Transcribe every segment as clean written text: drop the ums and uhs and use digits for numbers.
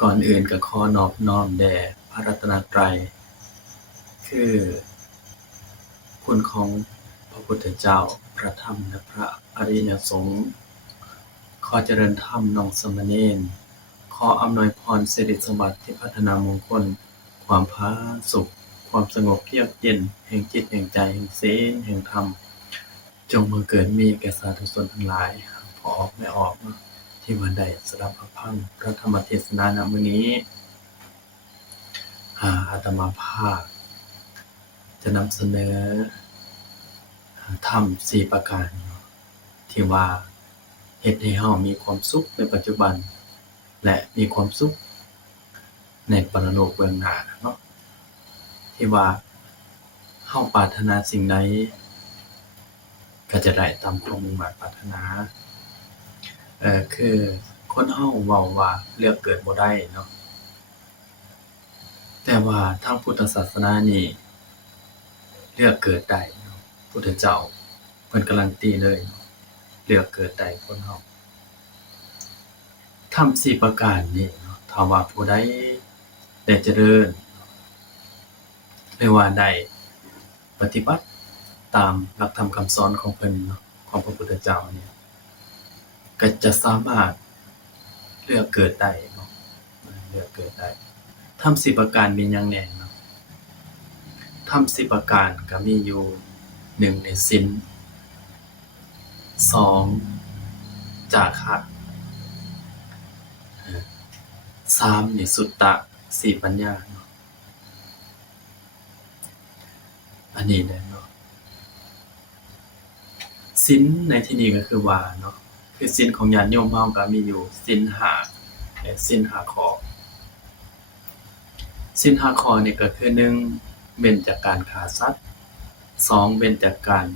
ก่อนอื่นก็ขอนอบน้อมแด่พระรัตนตรัยคือคุณของพระพุทธเจ้าพระธรรมและพระอริยสงฆ์ขอเจริญธรรมน้องสามเณรขออำนวยพรสิริสมบัติที่พัฒนามงคลความผาสุกความสงบเยือกเย็นแห่งจิตแห่งใจแห่งศีลแห่งธรรมจงบังเกิดมีแก่สาธุชนทั้งหลายพอออกไม่ออกที่วันใดสดับรับฟังพระธรรมเทศนาณมื้อนี้อาตมาภาพจะนำเสนอธรรม4ประการที่ว่าเฮ็ดให้เฮามีความสุขในปัจจุบันและมีความสุขในปรโลกเบื้องหน้าเนาะที่ว่าเฮาปรารถนาสิ่งใดก็จะได้ตามความมุ่งมั่นปรารถนาคือคนเฮาเว้าว่าเลือกเกิดบ่ได้เนาะแต่ว่าทางพุทธศาสนานี่เลือกเกิดได้เนาะพุทธเจ้าเพิ่นการันตีเลยเลือกเกิดได้คนเฮาธรรม4ประการนี้เนาะถ้าว่าผู้ใดได้เจริญหรือว่าได้ปฏิบัติตามหลักธรรมคำสอนของเพิ่นเนาะของพระพุทธเจ้าเนี่ยก็จะสามารถเลือกเกิดได้เนาะเลือกเกิดได้ธรรม4ประการมีหยังแหน่เนาะธรรม10ประการก็มีอยู่1ในศีล2จาคะ3นี่สุตตะ4ปัญญาเนาะอันนี้แหละเนาะศีลในที่นี้ก็คือว่าเนาะคือศีลของญาติโยมเฮาก็มีอยู่ศีล5และศีล5ข้อศีล5ข้อนี่ก็คือ1เว้นจากการฆ่าสัตว์2เว้นจากการ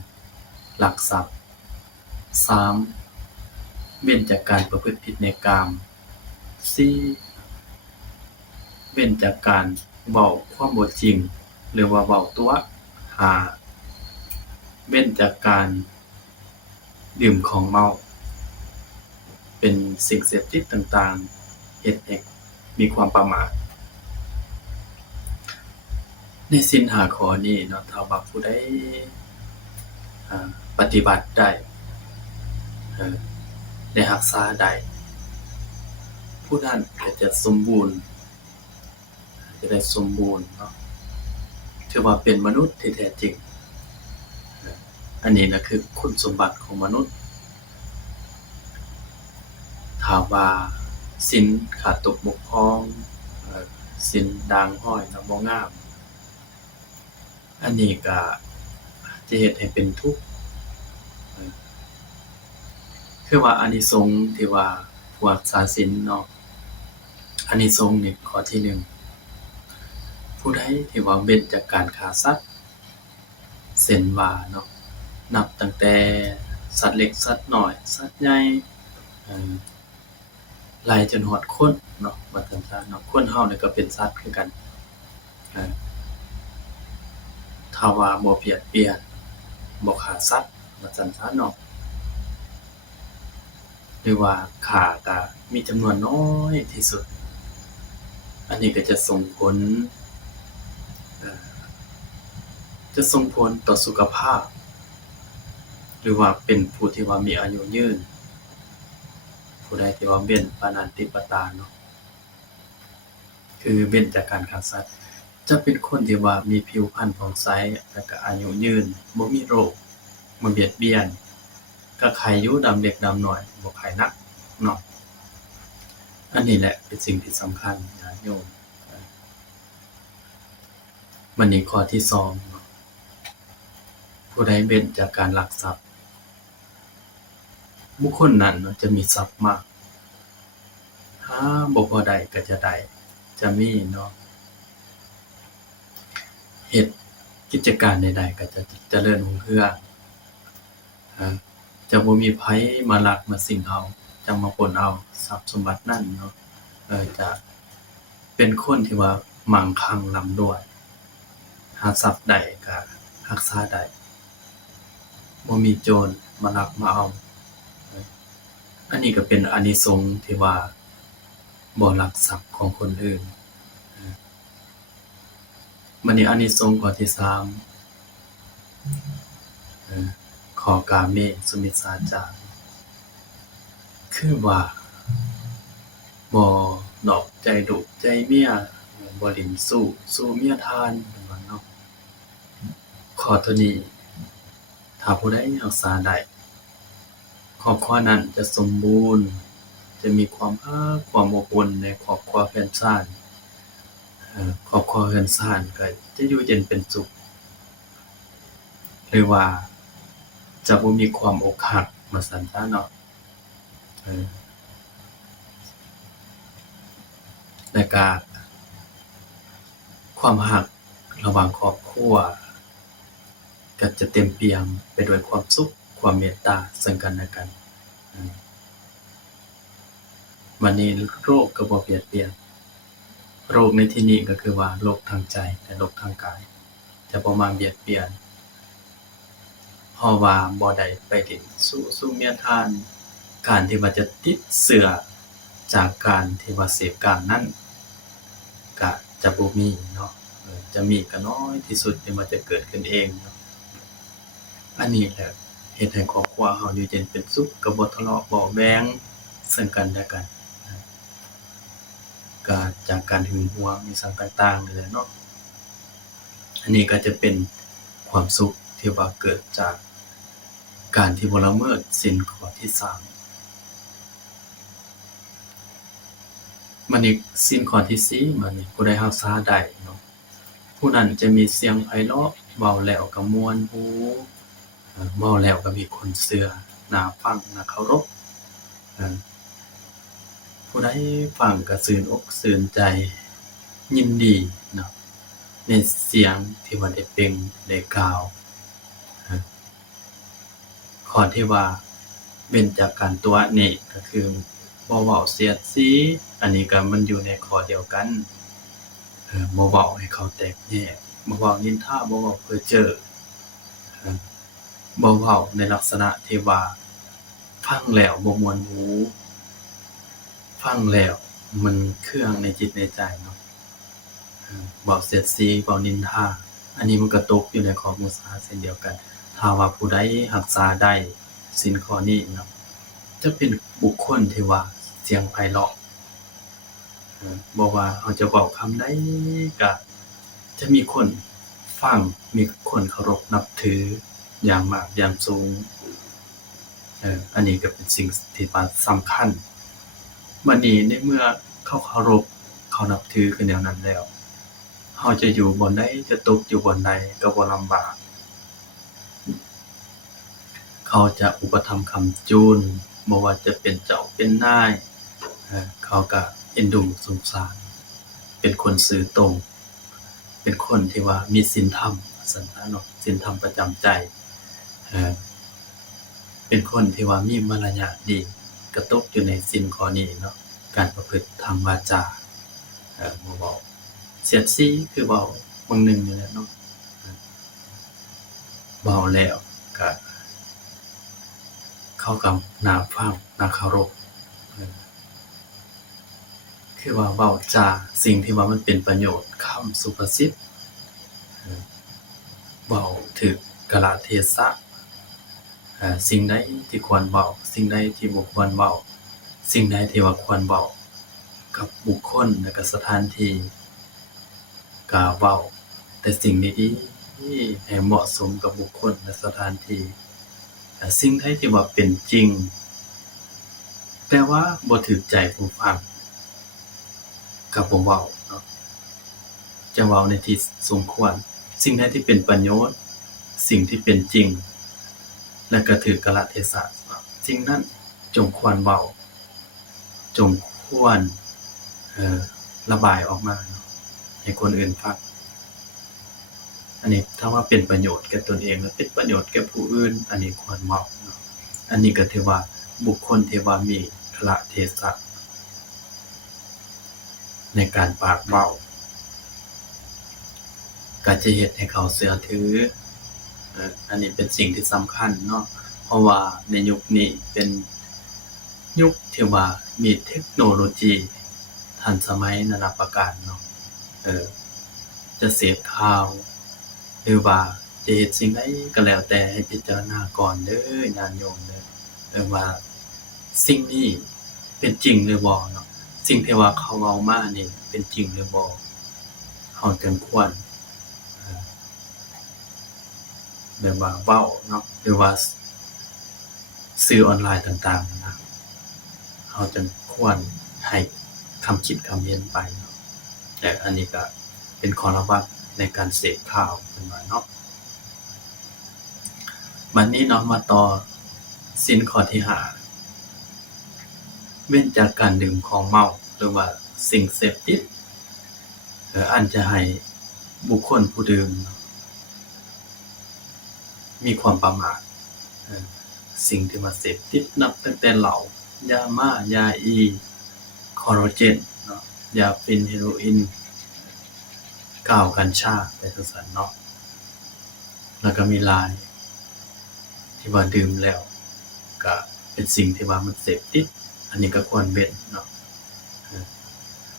ลักทรัพย์3เว้นจากการประพฤติผิดในกาม4เว้นจากการเว้าความบ่จริงหรือว่าเว้าตั๋ว5เว้นจากการดื่มของเมาเป็นสิ่งเสพติดต่างๆเฮ็ดให้มีความประมาทในศีล5ข้อนี้เนาะถ้าว่าผู้ใดปฏิบัติได้ได้รักษาได้ผู้นั้นก็จะสมบูรณ์จะได้สมบูรณ์เนาะถือว่าเป็นมนุษย์ที่แท้จริงอันนี้นะคือคุณสมบัติของมนุษย์ถ้าว่าศีลขาดตกบกพร่องศีลด่างพร้อยเนาะบ่งามอันนี้ก็จะเฮ็ดให้เป็นทุกข์คือว่าอานิสงส์ที่ว่าผู้รักษาศีลเนาะอานิสงส์นี่ข้อที่1ผู้ใดที่ว่าเว้นจากการฆ่าสัตว์เช่นว่าเนาะนับตั้งแต่สัตว์เล็กสัตว์น้อยสัตว์ใหญ่ไล่จนฮอดคนเนาะว่าซั่นซะเนาะคนเฮานี่ก็เป็นสัตว์คือกันถ้าว่าบ่เบียดเบียนบ่ฆ่าสัตว์ว่าซั่นซะเนาะหรือว่าฆ่าก็มีจำนวนน้อยที่สุดอันนี้ก็จะส่งผลเอ่อจะส่งผลต่อสุขภาพหรือว่าเป็นผู้ที่ว่ามีอายุยืนผู้ใดที่ว่าเว้นปาณาติปาตาเนาะคือเว้นจากการฆ่าสัตว์จะเป็นคนที่ว่ามีผิวพรรณผ่องใสแล้วก็อายุยืนบ่มีโรคมาเบียดเบียนก็ไขอยู่ดำเล็กดำน้อยบ่ไขหนักเนาะอันนี้แหละเป็นสิ่งที่สำคัญญาติโยมบัดนี้ข้อที่2เนาะผู้ใดเว้นจากการลักทรัพย์บุคคลนั้นเนาะจะมีทรัพย์มากหาบ่พอได้ก็จะได้จะมีเนาะเฮ็ดกิจการใดๆก็จะเจริญรุ่งเรืองจะบ่มีไผมาลักมาสิงเอาจะมาปล้นเอาทรัพย์สมบัตินั้นเนาะจะเป็นคนที่ว่ามั่งคั่งร่ำรวยหาทรัพย์ได้ก็รักษาได้บ่มีโจรมาลักมาเอาอันนี้ก็เป็นอานิสงส์ที่ว่า บ่ลักทรัพย์ของคนอื่นบัดนี้อานิสงส์ข้อที่3ข้อกาเมสุมิจฉาจารคือว่าบ่นอกใจลูกใจเมียบ่เล่นสู้เมียทานเป็นว่าเนาะข้อตัวนี้ถ้าผู้ใดรักษาได้ครอบครัวนั้นจะสมบูรณ์จะมีความรักความอบอุ่นในครอบครัวเรือนชานครอบครัวเรือนชานก็จะอยู่เย็นเป็นสุขหรือว่าจะบ่มีความอกหักว่าซั่นซะเนาะแล้วก็ความรักระหว่างครอบครัวก็จะเต็มเปี่ยมไปด้วยความสุขความเมตตาซึ่งกันและกันบัดนี้โรคก็บ่เบียดเบียนโรคในที่นี้ก็คือว่าโรคทางใจและโรคทางกายจะบ่มาเบียดเบียนเพราะว่าบ่ได้ไปเล่นสู้เมียทานการที่ว่าจะติดเชื้อจากการที่ว่าเสพกามนั้นก็จะบ่มีเนาะจะมีก็น้อยที่สุดที่มันจะเกิดขึ้นเองเนาะอันนี้แหละเฮ็ดให้ครอบครัวเราอยู่เย็นเป็นสุขก็บ่ทะเลาะเบาะแว้งซึ่งกันและกันก็จากการหึงหวงอีสังต่างๆนี่แหละเนาะอันนี้ก็จะเป็นความสุขที่ว่าเกิดจากการที่บ่ละเมิดศีลข้อที่3บัดนี้ศีลข้อที่4บัดนี้ผู้ใดรักษาได้เนาะผู้นั้นจะมีเสียงไพเราะเว้าแล้วก็ม่วนหูเว้าแล้วก็มีคนเชื่อน่าฟังน่าเคารพผู้ใดฟังก็ชื่นอกชื่นใจยินดีเนาะในเสียงที่ว่าได้เปล่งได้กล่าวข้อที่ว่าเว้นจากการตัวนี้ก็คือบ่เว้าเสียดสีอันนี้ก็มันอยู่ในข้อเดียวกันบ่เว้าให้เขาแตกแยกบ่เว้านินทาบ่เว้าเพ้อเจ้อบ่เว้าในลักษณะที่ว่าฟังแล้วบ่ม่วนหูฟังแล้วมันเคืองในจิตในใจเนาะเว้าเสียดสีเว้านินทาอันนี้มันก็ตกอยู่ในข้อมุสาเช่นเดียวกันถ้าว่าผู้ใดรักษาได้ศีลข้อนี้เนาะจะเป็นบุคคลที่ว่าเสียงไพเราะบ่ว่าเราจะเว้าคำใดก็จะมีคนฟังมีคนเคารพนับถืออย่างมากอย่างสูงอันนี้ก็เป็นสิ่งที่ว่าสำคัญบัดนี้ในเมื่อเขาเคารพเขานับถือกันแนวนั้นแล้วเราจะอยู่บ่อนใดจะตกอยู่บ่อนใดก็บ่ลำบากเขาจะอุปถัมภ์ค้ำจุนบ่ว่าจะเป็นเจ้าเป็นนายเขาก็เอ็นดูสงสารเป็นคนซื่อตรงเป็นคนที่ว่ามีศีลธรรมว่าซั่นซะเนาะศีลธรรมประจำใจเป็นคนที่ว่ามีมารยาทดีก็ตกอยู่ในศีลข้อนี้เนาะการประพฤติทางวาจาบ่เว้าเสียดสีคือเว้าบางหนึ่งนี่แหละเนาะเว้าแล้วก็เขาก็น่าฟังน่าเคารพคือว่าเว้าจาสิ่งที่ว่ามันเป็นประโยชน์คำสุภาษิตเว้าถูกกาลเทศะสิ่งใดที่ควรเว้าสิ่งใดที่บ่ควรเว้าสิ่งใดที่ว่าควรเว้ากับบุคคลและก็สถานที่ก็เว้าแต่สิ่งดีๆให้เหมาะสมกับบุคคลและสถานที่สิ่งใดที่ว่าเป็นจริงแต่ว่าบ่ถูกใจผู้ฟังก็บ่เว้าเนาะจะเว้าในที่สมควรสิ่งใดที่เป็นประโยชน์สิ่งที่เป็นจริงและก็ถูกกาลเทศะสิ่งนั้นจงควรเว้าจงควรระบายออกมาเนาะให้คนอื่นฟังอันนี้ถ้าว่าเป็นประโยชน์แก่ตนเองและเป็นประโยชน์แก่ผู้อื่นอันนี้ควรเว้าเนาะอันนี้ก็ถือว่าบุคคลที่ว่ามีกาลเทศะในการปากเว้าก็จะเฮ็ดให้เขาเชื่อถืออันนี้เป็นสิ่งที่สำคัญเนาะเพราะว่าในยุคนี้เป็นยุคที่ว่ามีเทคโนโลยี ทันสมัยนานาประการเนาะจะเสพข่าวหรือว่าจะเฮ็ดสิ่งใดก็แล้วแต่ให้พิจารณาก่อนเด้อญาติโยมเด้อว่าสิ่งนี้เป็นจริงหรือบ่เนาะสิ่งที่ว่าเขาเว้ามานี่เป็นจริงหรือบ่เราจึงควรแบบว่าเว้าเนาะหรือว่าสื่อออนไลน์ต่างๆนะเราจึงควรให้คำคิดคำเห็นไปเนาะแต่อันนี้ก็เป็นข้อระวังในการเสพข่าวเพิ่นว่าเนาะบัดนี้เนาะมาต่อศีลข้อที่5เว้นจากการดื่มของเมาหรือว่าสิ่งเสพติดอันจะให้บุคคลผู้ดื่มมีความประมาทสิ่งที่มาเสพติดนับตั้งแต่เหล้ายาม่ายาอีคอโรเจนเนาะยาฟินเฮโรอีนกาวกัญชาไปจังซั่นเนาะแล้วก็มีหลายที่ว่าดื่มแล้วก็เป็นสิ่งที่ว่ามันเสพติดอันนี้ก็ควรเว้นเนาะ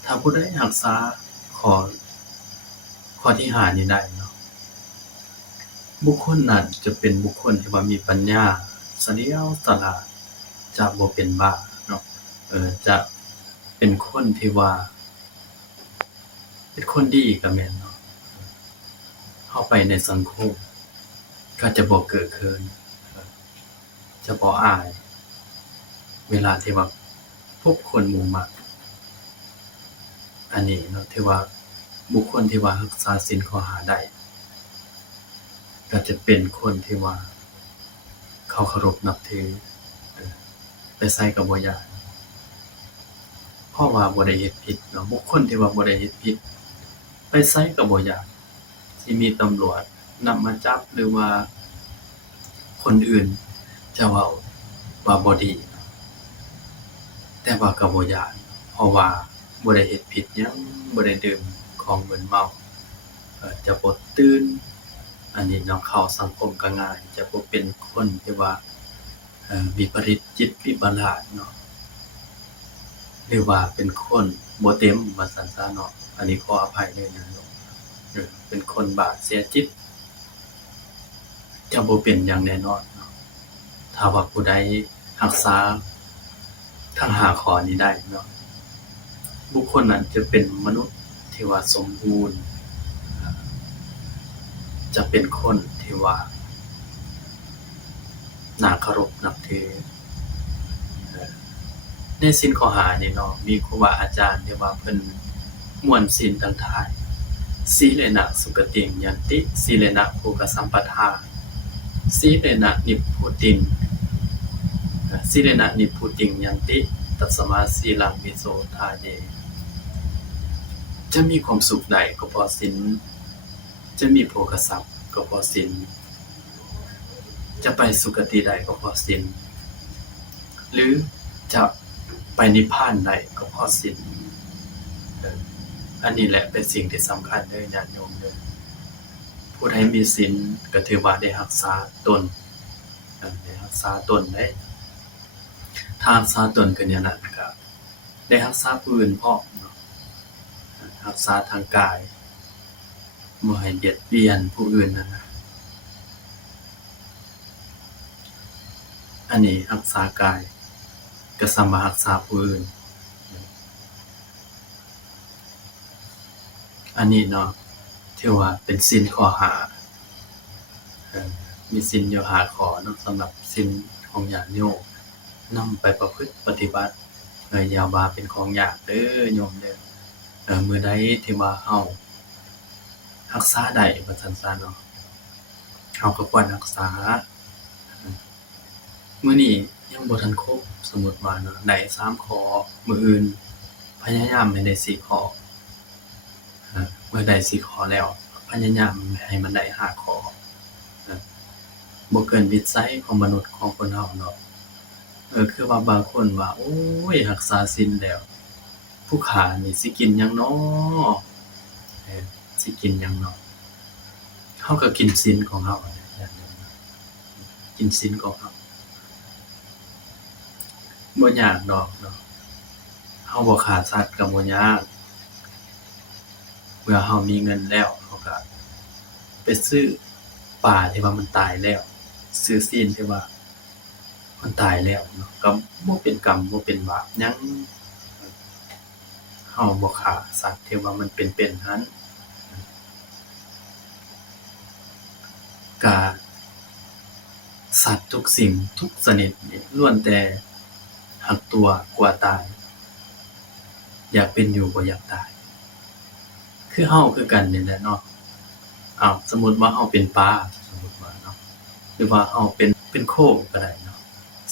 ถ้าผู้ใดรักษาข้อที่5นี้ได้เนาะบุคคลนั้นจะเป็นบุคคลที่ว่ามีปัญญาเฉลียวฉลาดจะบ่เป็นบ้าเนาะจะเป็นคนที่ว่าเป็นคนดีก็แม่นเนาะเข้าไปในสังคมก็จะบ่เก้อเขินจะบ่อายเวลาที่ว่าพบคนหมู่มากอันนี้เนาะที่ว่าบุคคลที่ว่ารักษาศีลข้อ5ได้ก็จะเป็นคนที่ว่าเขาเคารพนับถือไปไสก็บ่ย้านเพราะว่าบ่ได้เฮ็ดผิดเนาะบุคคลที่ว่าบ่ได้เฮ็ดผิดไปไสก็บ่ย้านสิมีตำรวจนำมาจับหรือว่าคนอื่นจะเว้าว่าบ่ดีแต่ว่าก็บ่ย้านเพราะว่าบ่ได้เฮ็ดผิดหยังบ่ได้ดื่มของมึนเมาจะบ่ตื่นอันนี้เนาะเข้าสังคมก็ง่ายจะบ่เป็นคนที่ว่าวิปริตจิตวิปลาสเนาะหรือว่าเป็นคนบ่เต็มว่าซั่นซะเนาะอันนี้ขออภัยด้วยนะโยมเป็นคนบาปเสียจิตจะบ่เป็นอย่างแน่นอนเนาะถ้าว่าผู้ใดรักษาทั้ง5ข้อนี้ได้เนาะบุคคลนั้นจะเป็นมนุษย์ที่ว่าสมบูรณ์จะเป็นคนที่ว่าน่าเคารพนับถือในศีลข้อ5นี่เนาะมีครูบาอาจารย์ที่ว่าเพิ่นม่วนศีลทั้งท้ายสีเลนะสุขติงยันติสีเลนะโภคสัมปทาสีเลนะนิพพุติงสีเลนะนิพพุติงยันติตัสสมาสีลังวิโสทาเยจะมีความสุขใดก็เพราะศีลจะมีโภคทรัพย์ก็เพราะศีลจะไปสุคติใดก็เพราะศีลหรือจะไปนิพพานใดก็เพราะศีลอันนี้แหละเป็นสิ่งที่สำคัญเด้อญาติโยมเด้อผู้ใดมีศีลก็ถือว่าได้รักษาตนได้รักษาตนได้ถ้ารักษาตนก็เนี่ยนั่นก็ได้รักษาผู้อื่นพร้อมเนาะรักษาทางกายบ่ให้เบียดเบียนผู้อื่นนั่นนะอันนี้รักษากายก็สามารถรักษาผู้อื่นอันนี้เนาะที่ว่าเป็นศีลข้อ5มีศีลอยู่5ข้อเนาะสำหรับศีลของญาติโยมนำไปประพฤติปฏิบัติอย่าว่าเป็นของยากเด้อโยมเด้อมื้อใดที่ว่าเฮารักษาได้ว่าซั่นซะเนาะเฮาก็ควรรักษามื้อนี้ยังบ่ทันครบสมมุติว่าเนาะได้3ข้อมื้ออื่นพยายามให้ได้4ข้อเมื่อได้4ข้อแล้วพยายามให้มันได้5ข้อบ่เกินวิสัยของมนุษย์ของคนเฮาเนาะคือว่าบางคนว่าโอ้ยรักษาศีลแล้วผู้ขานี่สิกินหยังน้อสิกินหยังเนาะเฮาก็กินศีลของเฮานั่นแหละกินศีลของเฮาบ่ยากดอกเนาะเฮา าบ่ฆ่าสัตว์ก็บ่ยากเมื่อเฮามีเงินแล้วเฮาก็ไปซื้อปลาที่ว่ามันตายแล้วซื้อซีนที่ว่ามันตายแล้วเนาะก็บ่เป็นกรรมบ่เป็นบาปหยังเฮาบ่ฆ่าสัตว์ที่ว่ามันเป็นๆนั้นก็สัตว์ทุกสิ่งทุกชนิดนี่ล้วนแต่รักตัวกลัวตายอยากเป็นอยู่บ่อยากตายคือเฮาคือกันนี่แหละเนาะสมมุติว่าเฮาเป็นปลาสมมุติว่าเนาะหรือว่าเฮาเป็นโคก็ได้เนาะ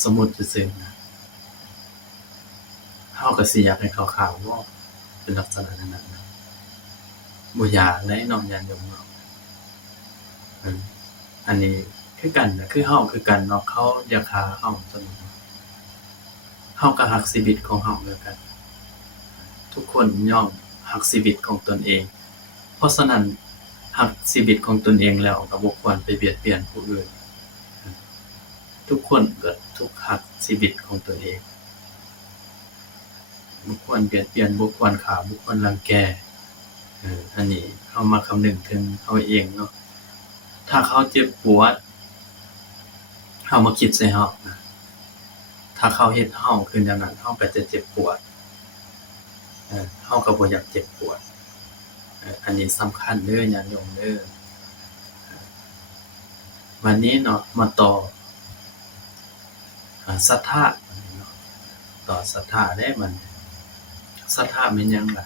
สมมุติซื่อๆนะเฮาก็สิอยากให้เขาฆ่าบ่เป็นลักษณะนั้นน่ะนะบ่อยากเลยเนาะญาติโยมเนาะอันนี้คือกันน่ะคือเฮาคือกันเนาะเขาอยากฆ่าเฮาซั่นเนาะเฮาก็รักชีวิตของเฮาคือกันทุกคนย่อมรักชีวิตของตนเองเพราะฉะนั้นรักชีวิตของตนเองแล้วก็บ่ควรไปเบียดเบียนผู้อื่นทุกคนก็ทุกรักชีวิตของตนเองบ่ควรเบียดเบียนบ่ควรฆ่าบ่ควรรังแกอันนี้เฮามาคำนึงถึงเฮาเองเนาะถ้าเขาเจ็บปวดเฮามาคิดใส่เฮานะถ้าเขาเฮ็ดเฮาคืออย่างนั้นเฮาก็จะเจ็บปวดเฮาก็บ่อยากเจ็บปวดอันนี้สำคัญเด้อญาติโยมเด้อวันนี้เนาะมาต่อศรัทธาบัดนี้เนาะต่อศรัทธาได้บัดนี้ศรัทธาแม่นหยังล่ะ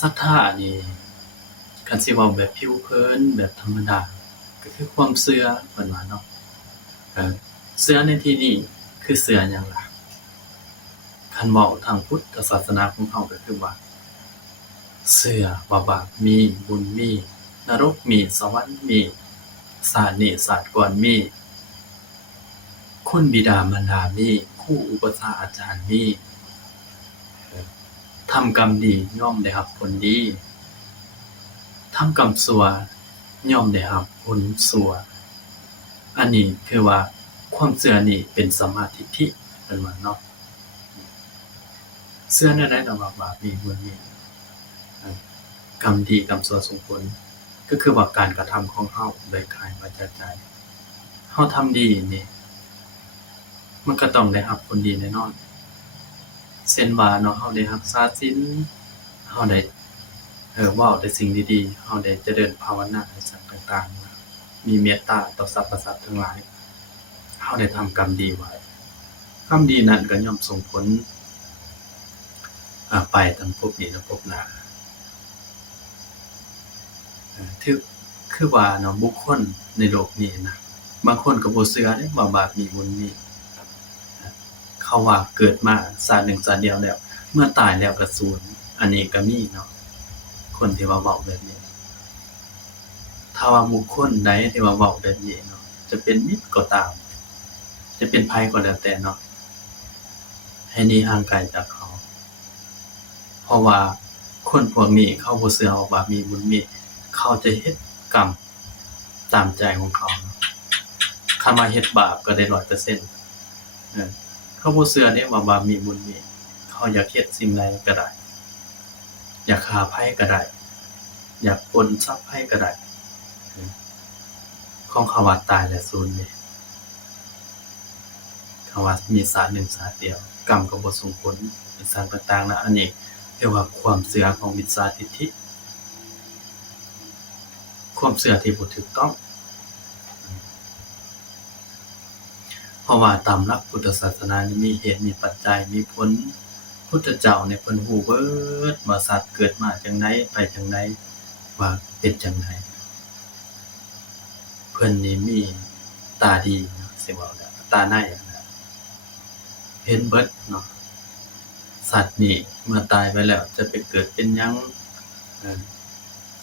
ศรัทธานี่คันสิเว้าแบบผิวเผินแบบธรรมดาก็คือความเชื่อเพิ่นว่าเนาะเชื่อในที่นี้คือเชื่อหยังล่ะคันเว้าทางพุทธศาสนาของเฮาก็คือว่าเชื่อว่าบาปมีบุญมีนรกมีสวรรค์มีชาตินี้ชาติก่อนมีคุณบิดามารดามีครูอุปชฌาย์อาจารย์มีทำกรรมดีย่อมได้รับผลดีทำกรรมชั่วย่อมได้รับผลชั่วอันนี้คือว่าความเชื่อนี่เป็นสัมมาทิฏฐิเพิ่นว่าเนาะเชื่อแนวใดล่ะว่าบาปมีบุญมีกรรมดีกรรมชั่วส่งผลก็คือว่าการกระทำของเฮาโดยกายวาจาใจเฮาทำดีนี่มันก็ต้องได้รับผลดีแน่นอนเช่นว่าเนาะเฮาได้รักษาศีลเฮาได้เว้าแต่สิ่งดีๆเฮาได้เจริญภาวนาในสิ่งต่างๆมีเมตตาต่อสรรพสัตว์ทั้งหลายเฮาได้ทำกรรมดีไว้กรรมดีนั้นก็ย่อมส่งผลไปทั้งภพนี้และภพหน้าคือว่าเนาะบุคคลในโลกนี้นะบางคนก็บ่เชื่อเด้ว่าบาปมีบุญมีเขาว่าเกิดมาชาติหนึ่งชาติเดียวแล้วเมื่อตายแล้วก็สูญอันนี้ก็มีเนาะคนที่ว่าเว้าแบบนี้ถ้าว่าบุคคลใดที่ว่าเว้าแบบนี้เนาะจะเป็นมิตรก็ตามจะเป็นไผก็แล้วแต่เนาะให้หนีห่างไกลจากเขาเพราะว่าคนพวกนี้เขาบ่เชื่อว่าบาปมีบุญมีเขาจะเฮ็ดกรรมตามใจของเขาคันว่าเฮ็ดบาปก็ได้ 100%เขาบ่เชื่อเด้ว่าบาปมีบุญมีเขาอยากเฮ็ดสิ่งใดก็ได้อยากฆ่าไผก็ได้อยากปล้นทรัพย์ไผก็ได้ของเขาว่าตายแล้วสูญนี่เขาว่ามีชาติหนึ่งชาติเดียวกรรมก็บ่ส่งผลในสิ่งต่างๆนะอันนี้เรียกว่าความเชื่อของมิจฉาทิฏฐิความเชื่อที่บ่ถูกต้องเพราะว่าตามหลักพุทธศาสนานี่มีเหตุมีปัจจัยมีผลพุทธเจ้าเนี่ยเพิ่นรู้เบิดว่าสัตว์เกิดมาจั่งใดไปจั่งใดว่าเป็นจั่งใดเพิ่นนี่มีตาดีเนาะสิเว้าแล้วตาในนะเห็นเบิดเนาะสัตว์นี่เมื่อตายไปแล้วจะไปเกิดเป็นหยัง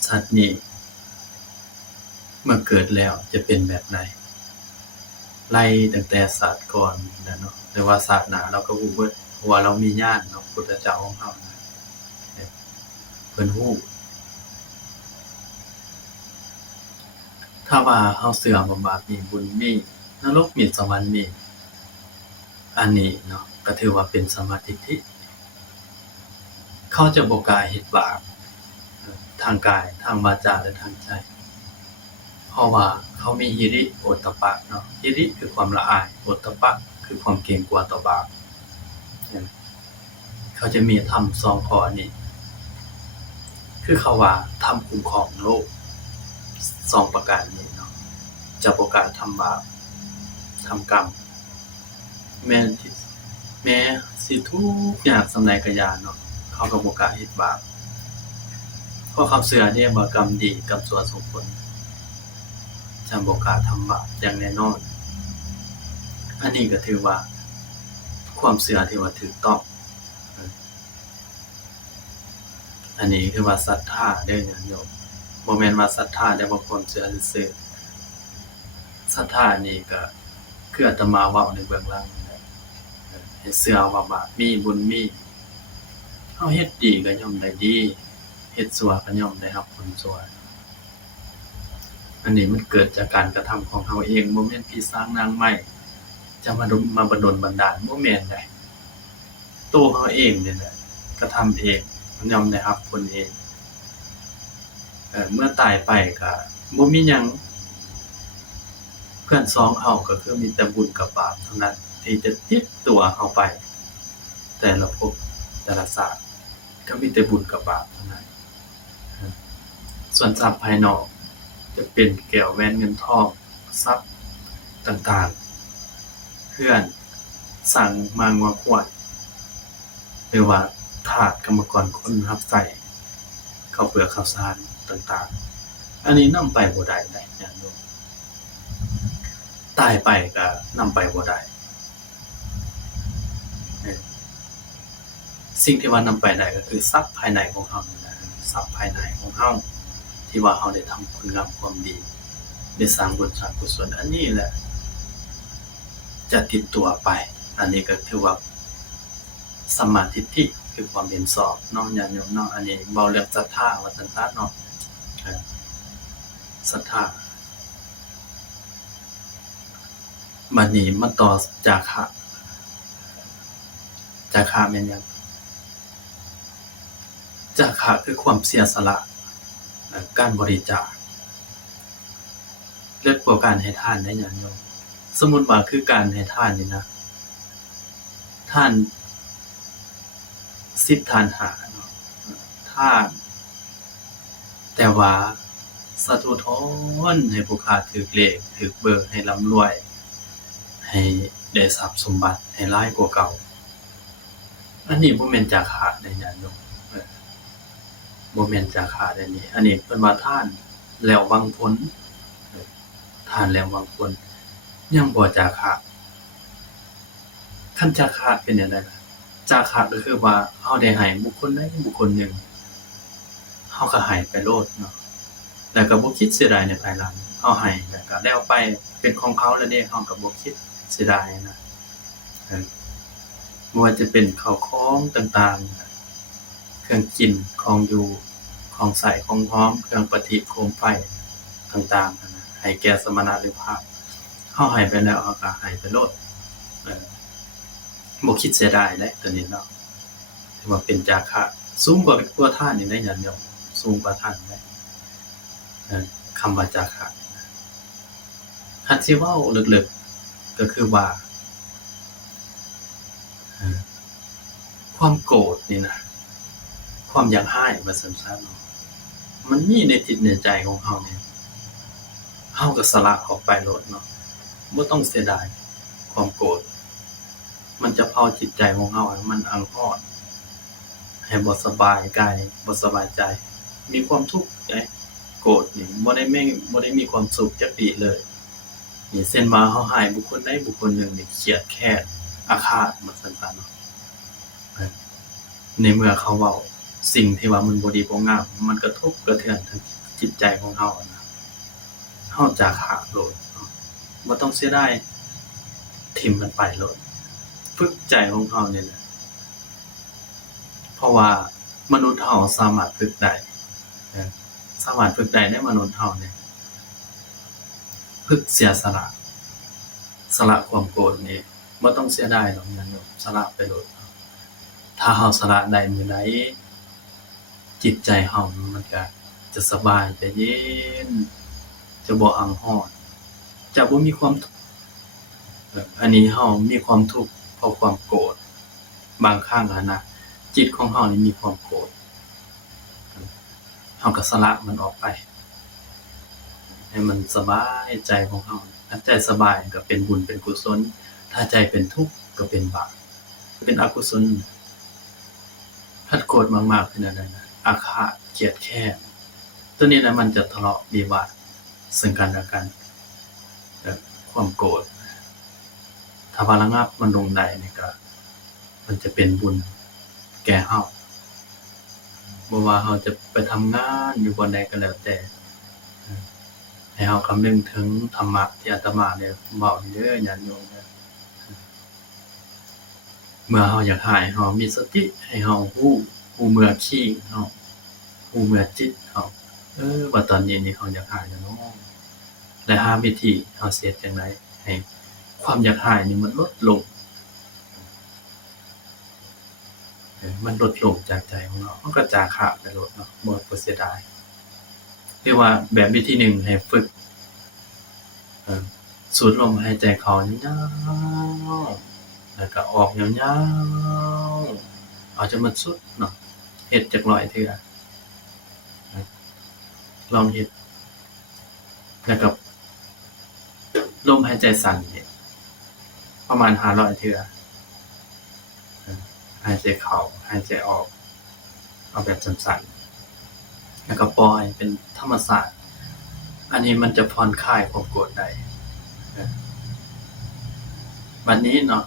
สัตว์นี่เมื่อเกิดแล้วจะเป็นแบบใดไล่ตั้งแต่ศาสตร์ก่อนนะเนาะแต่ว่าศาสตร์หน้าเราก็รู้เบิดเพราะว่าเรามีญาณเนาะพุทธเจ้าของเรานะเพิ่นรู้ถ้าว่าเฮาเชื่อว่าบาปมีบุญมีนรกมีสวรรค์มีอันนี้เนาะ ก็ถือว่าเป็นสัมมาทิฏฐิเขาจะบ่กล้าเฮ็ดบาปทางกายทางวาจาและทางใจเพราะว่าเขามีหิริโอตตัปปะเนาะหิริคือความละอายโอตตัปปะคือความเกรงกลัวต่อบาปเขาจะมีธรรม2ข้อนี้คือเขาว่าธรรมคุ้มครองโลก2ประการนี้เนาะจะบ่กล้าทำบาปทำกรรมแม้สิทุกข์ยากส่ำใดก็ยานเนาะเขาก็บ่กล้าเฮ็ดบาปเพราะเขาเชื่อเด้ว่ากรรมดีกรรมชั่วส่งผลจะบ่กล้าทำบาปอย่างแน่นอนอันนี้ก็ถือว่าความเชื่อที่ว่าถูกต้องอันนี้คือว่าศรัทธาเด้อญาติโยมบ่แม่นว่าศรัทธาแต่ว่าความเชื่อซื่อๆศรัทธานี่ก็คืออาตมาเว้าในเบื้องหลังนั่นแหละให้เชื่อว่าบาปมีบุญมีเฮาเฮ็ดดีก็ย่อมได้ดีเฮ็ดชั่วก็ย่อมได้รับผลชั่วอันนี้มันเกิดจากการกระทำของเฮาเองบ่แม่นพี่สร้างนางไม้จะมาบันดลบันดาลบ่แม่นได้ตัวเฮาเองนี่แหละกระทำเองมันย่อมได้รับผลเองเมื่อตายไปก็บ่มีหยังเพื่อนพ้องเฮาก็คือมีแต่บุญกับบาปเท่านั้นที่จะติดตัวเฮาไปแต่ละภพแต่ละชาติก็มีแต่บุญกับบาปเท่านั้นส่วนทรัพย์ภายนอกจะเป็นแก้วแหวนเงินทองทรัพย์ต่างๆเพื่อนสั่งมางวควดหรือว่าทาสกรรมกรคนรับใช้ข้าวเปลือกข้าวสารต่างๆอันนี้นำไปบ่ได้ญาติโยมตายไปก็นำไปบ่ได้สิ่งที่ว่านำไปได้ก็คือทรัพย์ภายในของเฮานี่แหละทรัพย์ภายในของเฮาที่ว่าเฮาได้ทำคุณงามความดีได้สร้างบุญสร้างกุศลอันนี้แหละจะติดตัวไปอันนี้ก็ถือว่าสัมมาทิฏฐิคือความเห็นชอบเนาะญาติโยมเนาะอันนี้เว้าเรื่องศรัทธาว่าซั่นซะเนาะศรัทธาบัดนี้มาต่อจาคะจาคะแม่นหยังจาคะคือความเสียสละการบริจาคเลิศกว่าการให้ทานได้ญาติโยมสมมุติว่าคือการให้ทานนี่นะทาน10ทานหาเนาะทานแต่ว่าสาธุทนให้ผู้ค้าถูกเลขถูกเบอร์ให้ร่ำรวยให้ได้ทรัพย์สมบัติให้หลายกว่าเก่าอันนี้บ่แม่นจาคะเด้ญาติโยมบ่แม่นจาคะเด้นี่อันนี้เพิ่นว่าทานแล้วหวังผลทานแล้วหวังผลยังบ่จาคะคันจาคะเป็นจั่งใดล่ะจาคะก็คือว่าเฮาได้ให้บุคคลใดบุคคลหนึ่งเฮาก็ให้ไปโลดเนาะแล้วก็บ่คิดเสียดายในภายหลังเฮาให้แล้วก็แล้วไปเป็นของเขาแล้วเด้เฮาก็บ่คิดเสียดายนะบ่ว่าจะเป็นข้าวของต่างๆเครื่องกินของอยู่ของใช้ของหอมเครื่องประทีปโคมไฟต่างๆนั่นน่ะให้แก่สมณะหรือพราหมณ์เฮาให้ไปแล้วเฮาก็ให้ไปโลดบ่คิดเสียดายเด้ตัวนี้เนาะถือว่าเป็นจาคะสูงกว่าทานนี่ได้ญาติโยมสูงกว่าทานเด้คำว่าจาคะคันสิเว้าลึกๆก็คือว่าความโกรธนี่นะความอยากร้ายว่าซั่นซะเนาะมันมีในจิตในใจของเฮาเนี่ยเฮาก็สละออกไปโลดเนาะบ่ต้องเสียดายความโกรธมันจะเผาจิตใจของเฮาให้มันอังพรให้บ่สบายกายบ่สบายใจมีความทุกข์ใจโกรธนี่บ่ได้มีความสุขจักดีเลยนี่เช่นว่าเฮาร้ายบุคคลใดบุคคลหนึ่งนี่เครียดแค้นอาฆาตว่าซั่นซะเนาะในเมื่อเขาเว้าสิ่งที่ว่ามันบ่ดีบ่งามมันกระทบกระเทือนถึงจิตใจของเฮานะเฮาจาคะโลดเนาะบ่ต้องเสียดายถิ้มมันไปโลดฝึกใจของเฮานี่แหละเพราะว่ามนุษย์เฮาสามารถฝึกได้สามารถฝึกได้ในมนุษย์เฮาเนี่ยฝึกเสียสละความโกรธนี่ บ่ต้องเสียดายดอกนั้นสละไปโลดถ้าเฮาสละได้มื้อใดจิตใจเฮามันก็จะสบายจะเย็นจะบ่อั้งฮ้อนจะบ่มีความทุกข์อันนี้เฮามีความทุกข์เพราะความโกรธบางครั้งอะนะจิตของเฮานี่มีความโกรธเฮาก็สละมันออกไปให้มันสบายใจของเฮาถ้าใจสบายก็เป็นบุญเป็นกุศลถ้าใจเป็นทุกข์ก็เป็นบาปเป็นอกุศลถ้าโกรธมากๆขึ้นนั่นน่ะอาฆาตเกลียดแค้นตัวนี้นะมันจะทะเลาะวิวาทซึ่งกันและกันความโกรธถ้าว่าระงับมันลงได้นี่ก็มันจะเป็นบุญแก่เฮาบ่ว่าเฮาจะไปทำงานอยู่บ่อนใดก็แล้วแต่ให้เฮาคำนึงถึงธรรมะที่อาตมาได้เว้านี่เด้อญาติโยมเด้อเมื่อเฮาอยากหายเฮามีสติให้เฮารู้เมื่อขี้เฮารู้เมื่อจิตเฮาว่าตอนนี้นี่เฮาอยากหายแล้วเนาะและหาวิธีเฮาสิเฮ็ดจั่งใดให้ความอยากหายนี่มันลดลงมันลดลงจากใจของเรามันก็จาคะไปโลดเนาะบ่เสียดายเรียกว่าแบบวิธีหนึ่งให้ฝึกสูดลมหายใจเข้ายาวๆแล้วก็ออกยาวๆเอาจนมันสุดเนาะเฮ็ดจัก100เทื่อลองเฮ็ดแล้วก็ลมหายใจสั้นนี่ประมาณ500เทื่อหายใจเข้าหายใจออกเอาแบบสั้นๆแล้วก็ปล่อยเป็นธรรมชาติอันนี้มันจะผ่อนคลายความโกรธได้บัดนี้เนาะ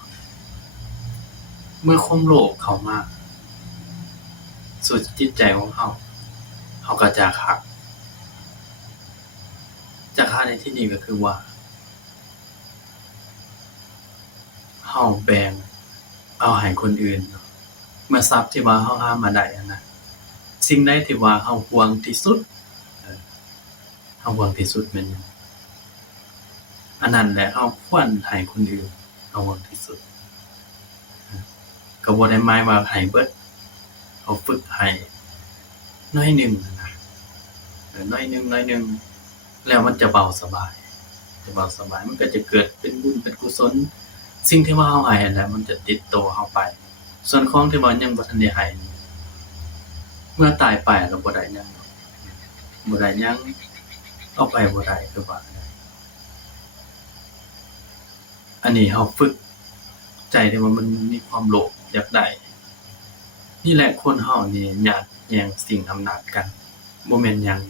เมื่อความโลภเข้ามาสู่จิตใจของเฮาก็จาคะในที่นี้ก็คือว่าเฮาแบ่งเอาให้คนอื่นเนาะเมื่อทรัพย์ที่ว่าเฮาหามาได้อะนะสิ่งใดที่ว่าเฮาหวงที่สุดเฮาหวงที่สุดแม่นหยังอันนั้นแหละเฮาควรให้คนอื่นเฮาหวงที่สุดก็บ่ได้หมายว่าให้เบิดเฮาฝึกให้น้อยหนึ่งนะน้อยหนึ่งแล้วมันจะเบาสบายมันก็จะเกิดเป็นบุญเป็นกุศลสิ่งที่ว่าเฮาให้นั่นแหละมันจะติดตัวเฮาไปส่วนของที่ว่ายังบ่ทันได้ให้เมื่อตายไปแล้วบ่ได้หยังเอาไปบ่ได้คือว่าอันนี้เฮาฝึกใจที่ว่ามันมีความโลภอยากได้นี่แหละคนเฮานี่อยากแย่งสิ่งอำนาจกันบ่แม่นหยัง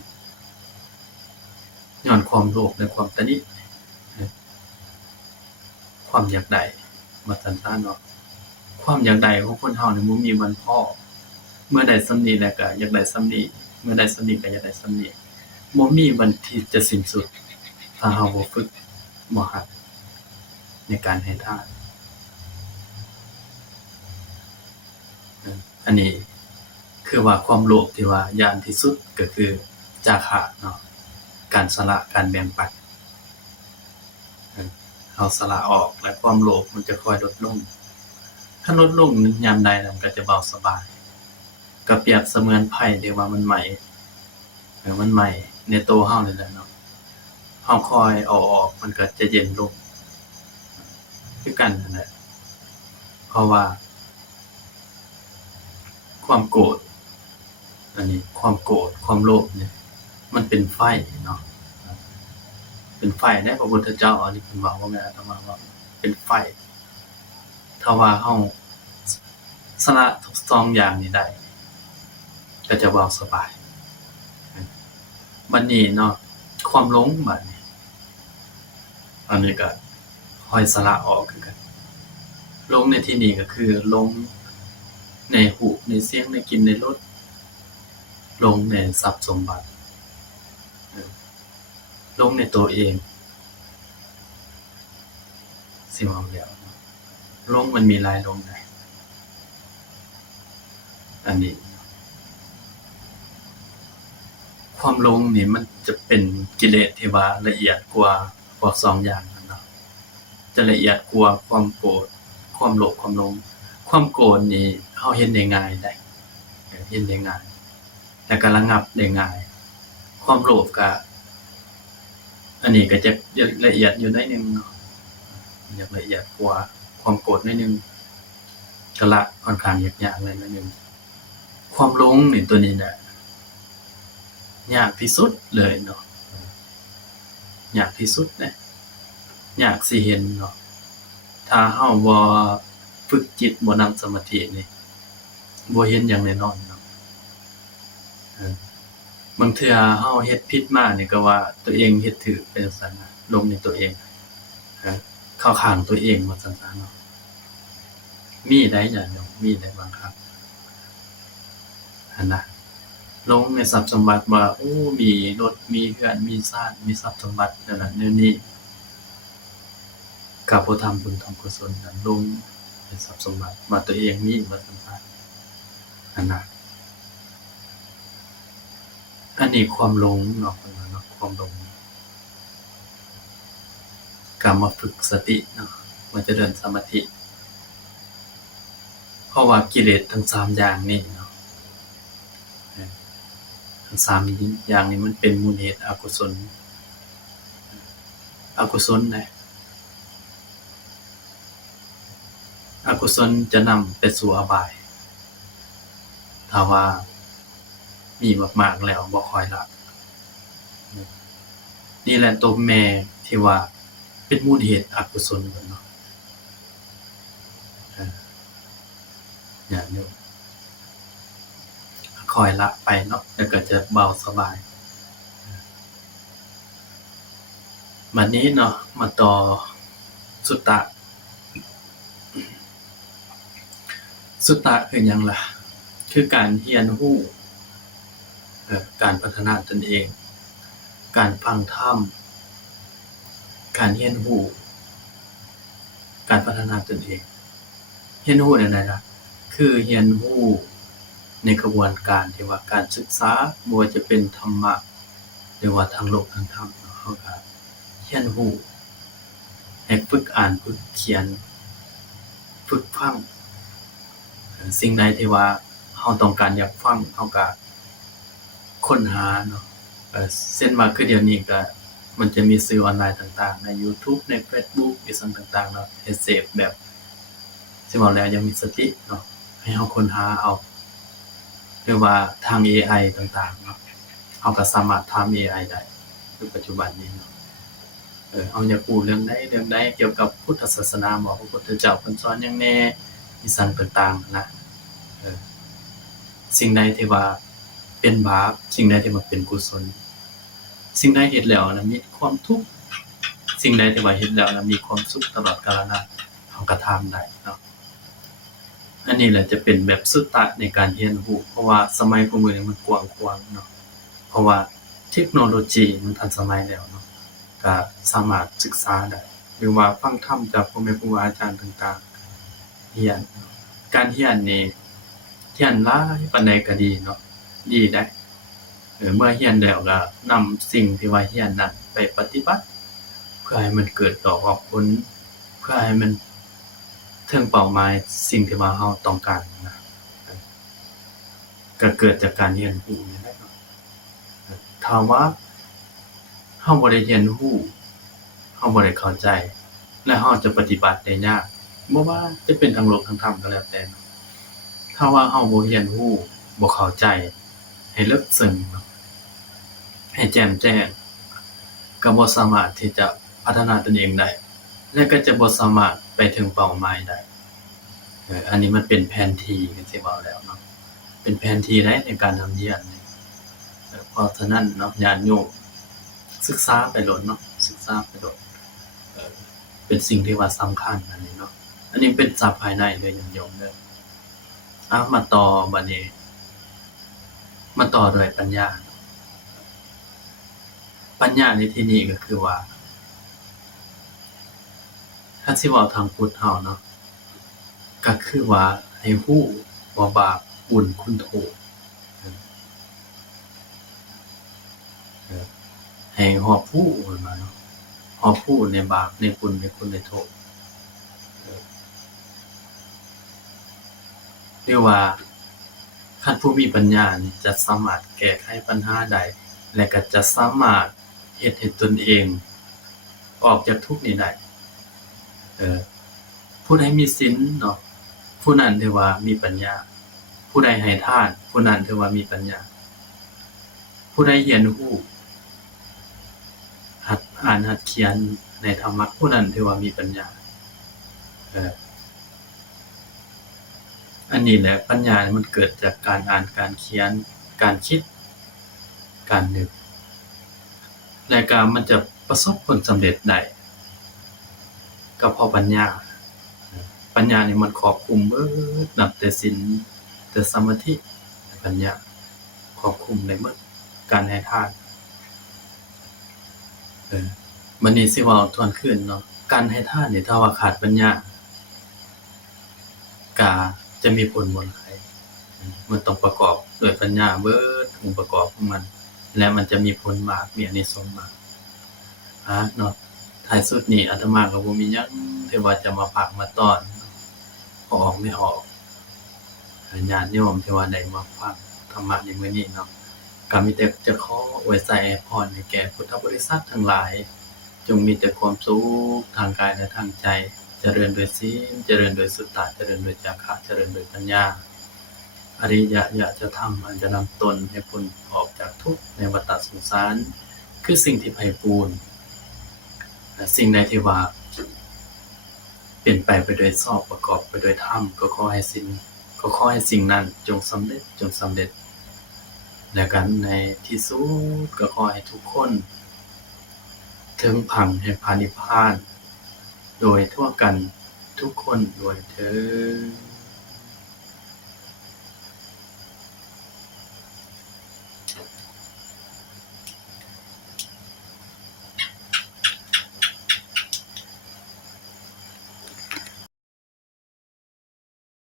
ย้อนความโลภและความตณิความอยากได้ว่าซั่นซะเนาะความอยากได้ของคนเฮานี่บ่มีวันพอเมื่อได้ส่ำนี้แล้วก็อยากได้ส่ำนี้เมื่อได้ส่ำนี้ก็อยากได้ส่ำนี้บ่มีวันที่จะสิ้นสุดถ้าเฮาบ่ฝึกบ่หัดในการให้ทานอันนี้คือว่าความโลภที่ว่าย้านที่สุดก็คือจาคะเนาะการสละการแบ่งปันเฮาสละออกแล้วความโลภมันจะค่อยลดลงถ้าลดลงยามใดมันก็จะเบาสบายก็เปรียบเสมือนไผ่ที่ว่ามันไหม้ในตัวเฮานี่แหละเนาะเฮาคอยเอาออกมันก็จะเย็นลงคือกันนั่นแหละเพราะว่าความโกรธอันนี้ความโกรธความโลภเนี่ยมันเป็นไฟเนาะเป็นไฟได้พระพุทธเจ้าอันนี้เพิ่นเว้าว่าแม่นอาตมาว่าเป็นไฟถ้าว่าเฮาสละทุก2อย่างนี้ได้ก็จะเบาสบายบัดนี้เนาะความหลงบัดนี้อันนี้ก็ค่อยสละออกคือกันหลงในที่นี้ก็คือหลงในรูปในเสียงในกลิ่นในรสหลงในทรัพย์สมบัติหลงในตัวเองสิว่าแล้วหลงมันมีหลายหลงได้อันนี้ความหลงนี่มันจะเป็นกิเลสที่ว่าละเอียดกว่าพวก2อย่างนั่นเนาะจะละเอียดกว่าความโกรธ ความโลภความหลงความโกรธนี่เฮาเห็นได้ง่ายได้เห็นได้ง่ายแล้วก็ระงับได้ง่ายความโลภก็อันนี้ก็จะละเอียดอยู่หน่อยหนึงเนาะอยากละเอียดกว่าความโกรธหน่อยหนึงก็ละค่อนข้างยากๆเลยหน่อยหนึงความหลงนี่ตัวนี้น่ะยากที่สุดเลยเนาะยากที่สุดนะยากสิเห็นเนาะถ้าเฮาบ่ฝึกจิตบ่นั่งสมาธินี่บ่เห็นหยังแน่นอนเนาะเออบางเทื่อเฮาเฮ็ดผิดมานี่ก็ว่าตัวเองเฮ็ดถูกไปจังซั่นนะลงในตัวเองเข้าข้างตัวเองว่าซั่นซะเนาะมีได้ญาติโยมมีได้บางครั้งหั่นนะลงในทรัพย์สมบัติว่าโอ้มีรถมีเรือนมีบ้านมีทรัพย์สมบัตินั่นน่ะแนวนี้ก็บ่ทำบุญทำกุศลนั้นลงในทรัพย์สมบัติว่าตัวเองมีว่าซั่นซะหั่นนะอันนี้ความหลงเนาะเพิ่นว่าเนาะความหลงก็มาฝึกสติเนาะมาเจริญสมาธิเพราะว่ากิเลสทั้ง3อย่างนี้เนาะทั้ง3อย่างนี้มันเป็นมูลเหตุอกุศลอกุศลนะอกุศลจะนำไปสู่อบายถ้าว่ามีมากๆแล้วบ่ค่อยละนี่แหละตัวแม่ที่ว่าเป็นมูลเหตุอกุศลเพิ่นเนาะญาติโยมค่อยละไปเนาะแล้วก็จะเบาสบายบัดนี้เนาะมาต่อสุตตะสุตตะคือหยังล่ะคือการเรียนรู้การพัฒนาตนเองการฟังธรรมการเรียนรู้การพัฒนาตนเองเรียนรู้ได้ล่ะคือเรียนรู้ในกระบวนการที่ว่าการศึกษาบ่ว่าจะเป็นธรรมะหรือว่าทางโลกทางธรรมเนาะเฮาก็เรียนรู้ให้ฝึกอ่านฝึกเขียนฝึกฟังสิ่งใดที่ว่าเฮาต้องการอยากฟังเฮาก็ค้นหาเนาะเช่นว่าคือเดี๋ยวนี้ก็มันจะมีสื่อออนไลน์ต่างๆในยูทูบในเฟซบุ๊กอีซั่นต่างๆเนาะให้เสพแบบสิเว้าแล้วยังมีสติเนาะให้เฮาค้นหาเอาหรือว่าทาง AI ต่างๆเนาะเฮาก็สามารถถาม AI ได้ในปัจจุบันนี้เนาะเฮาอยากรู้เรื่องใดเกี่ยวกับพุทธศาสนาบ่พระพุทธเจ้าเพิ่นสอนหยังแหน่อีซั่นต่างๆนะสิ่งใดที่ว่าเป็นบาปสิ่งใดที่ว่าเป็นกุศลสิ่งใดเฮ็ดแล้วน่ะมีความทุกข์สิ่งใดที่ว่าเฮ็ดแล้วน่ะมีความสุขตลอดกาลนานเฮาก็ถามได้เนาะอันนี้แหละจะเป็นแบบสุตตะในการเรียนรู้เพราะว่าสมัยคุมื้อนี้มันกว้างขวางเนาะเพราะว่าเทคโนโลยีมันทันสมัยแล้วเนาะก็สามารถศึกษาได้หรือว่าฟังธรรมจากพ่อแม่ครูบาอาจารย์ต่างๆเรียนการเรียนนี่เรียนหลายปานใดก็ดีเนาะดีได้เมื่อเรียนแล้วก็นำสิ่งที่ว่าเรียนนั้นไปปฏิบัติเพื่อให้มันเกิดดอกออกผลเพื่อให้มันถึงเป้าหมายสิ่งที่ว่าเราต้องการนะก็เกิดจากการเรียนรู้นี่แหละเนาะถ้าว่าเราบ่ได้เรียนรู้เราบ่ได้เข้าใจและเราจะปฏิบัติได้ยากบ่ว่าจะเป็นทางโลกทางธรรมก็แล้วแต่ถ้าว่าเราบ่เรียนรู้บ่เข้าใจให้ลึกซึ้งเนาะให้แจ่มแจ้งก็บ่สามารถที่จะพัฒนาตนเองได้และก็จะบ่สามารถไปถึงเป้าหมายได้อันนี้มันเป็นแผนที่ก็สิเว้าแล้วเนาะเป็นแผนที่ได้ในการทำเรียนนี่เพราะฉะนั้นเนาะญาติโยมศึกษาไปโลดเนาะศึกษาไปโลดเป็นสิ่งที่ว่าสำคัญอันนี้เนาะอันนี้เป็นทรัพย์ภายในเด้อญาติโยมเด้อมาต่อบัดนี้มาต่อด้วยปัญญาปัญญาในที่นี้ก็คือว่าถ้าสิเว้าทางพุทธเฮาเนาะก็คือว่าให้รู้ว่าบาปบุญคุณโทษให้รอบรู้มันว่าเนาะรอบรู้ในบาปในบุญในคุณในโทษ หรือว่าคันผู้มีปัญญานี่จะสามารถแก้ไขปัญหาได้และก็จะสามารถเฮ็ดให้ตนเองออกจากทุกข์นี้ได้ผู้ใดมีศีลเนาะผู้นั้นถือว่ามีปัญญาผู้ใดให้ทานผู้นั้นถือว่ามีปัญญาผู้ใดเรียนรู้หัดอ่านหัดเขียนในธรรมะผู้นั้นถือว่ามีปัญญาเอออันนี้แหละปัญญานี่มันเกิดจากการอ่านการเขียนการคิดการนึกและก็มันจะประสบผลสำเร็จได้ก็เพราะปัญญาปัญญานี่มันครอบคลุมเบิดนับแต่ศีลแต่สมาธิปัญญาครอบคลุมได้หมดการให้ทานบัดนี้สิเว้าทวนคืนเนาะการให้ทานนี่ถ้าว่าขาดปัญญาก็จะมีผลบ่หลายมันต้องประกอบด้วยปัญญาเบิดองค์ประกอบของมันและมันจะมีผลมากมีอานิสงส์มากเนาะท้ายสุดนี้อาตมาก็บ่มีหยังที่ว่าจะมาฝากมาต้อนพอออกไม่ออกญาติโยมที่ว่าได้มาฟังธรรมะในมื้อนี้เนาะก็มีแต่จะขออวยใส่พรให้แก่พุทธบริษัททั้งหลายจงมีแต่ความสุขทางกายและทางใจเจริญด้วยศีลเจริญด้วยสุตตะเจริญด้วยจาคะเจริญด้วยปัญญาอริยะยะจะทำอันจะนำตนให้พ้นออกจากทุกข์ในวัฏสงสารคือสิ่งที่ไพบูลย์สิ่งใดที่ว่าเป็นไปด้วยชอบประกอบไปด้วยธรรมก็ขอให้สิ่งนั้นจงสำเร็จและกันในที่สุดก็ขอให้ทุกคนถึงพระนิพพานโดยทั่วกันทุกคนด้วยเถิด